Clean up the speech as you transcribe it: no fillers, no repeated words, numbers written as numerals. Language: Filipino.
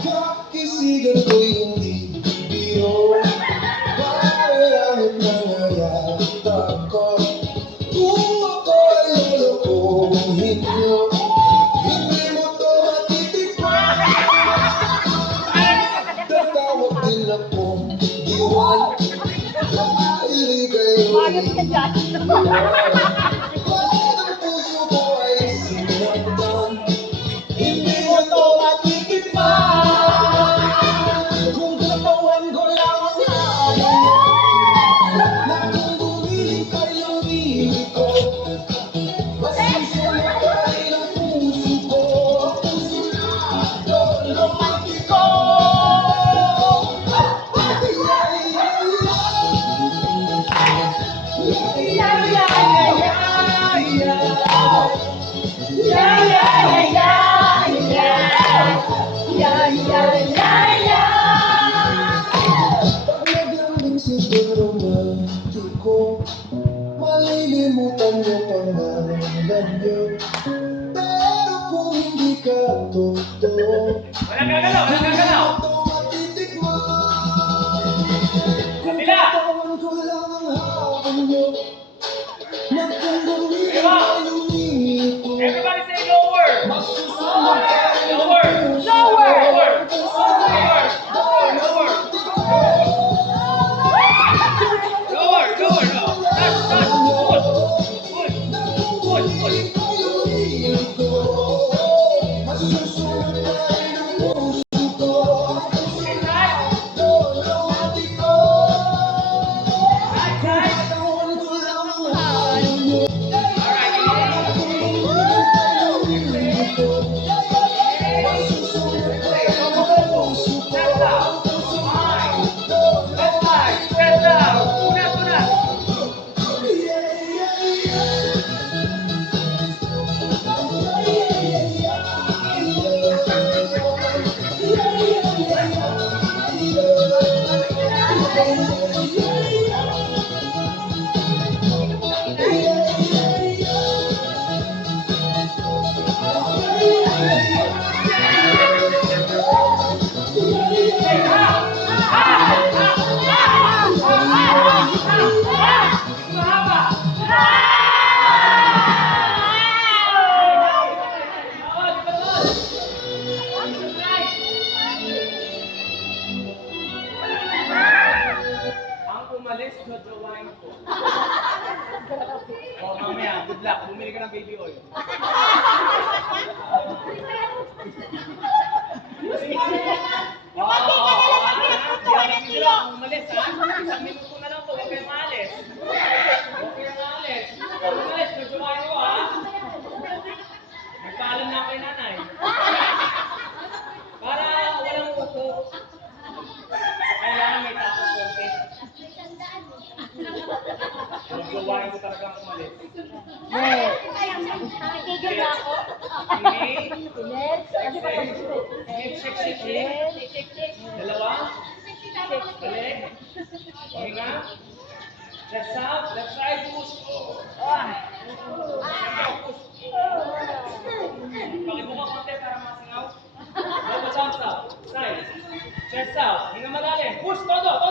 Kakisigan ko'y hindi biro, parang nangayata ko. Kung ako'y lulukuhin niyo, hindi mo to matitikman. Tatawag din akong diwan, dahil kayo ang puso ko ay sinaktan. Hindi mo to matitikman. Kung katawan ko lang ang hangin, na kung bumili kayong bili ko, masusunod pa rin ang puso ko. Puso na romantiko. Pag naglambing siguro romantiko, malilimutan niyo pangalan niyo. Pero kung hindi ka totoo, Walang gagalaw! ito matitikman. Kung katawan ko lang ang hawak niyo, na kung bumili kayong bili ko, Everybody say lower! masusunod pa rin ang Lower! puso Lower! ko. Lower! Lower! Lower! Lower! Touch! Push! Push! Push! Masusunod pa rin ang puso ko. Katawan ko lang ang hawak niyo. Ang umalis, jojowain ko. O, mamaya, good luck. Bumili ka ng baby oil. Ang umalis, ha? Isang minuto na lang po, huwag kayong maalis. Huwag kayong maalis. Ang umalis, jojowain ko, ha? Nagpaalam na ako kay nanay. Para walang uto. Kailangan may tapos konti. Jojowain ko talaga ang umalis. Nakitigil na ako. Shake. Dalawa. Balik. Hinga. Left side. Left side. Push. Pakibuka konti para masingaw. Double thumbs up. Side. Chest out. Hinga malalim. Push. Todo.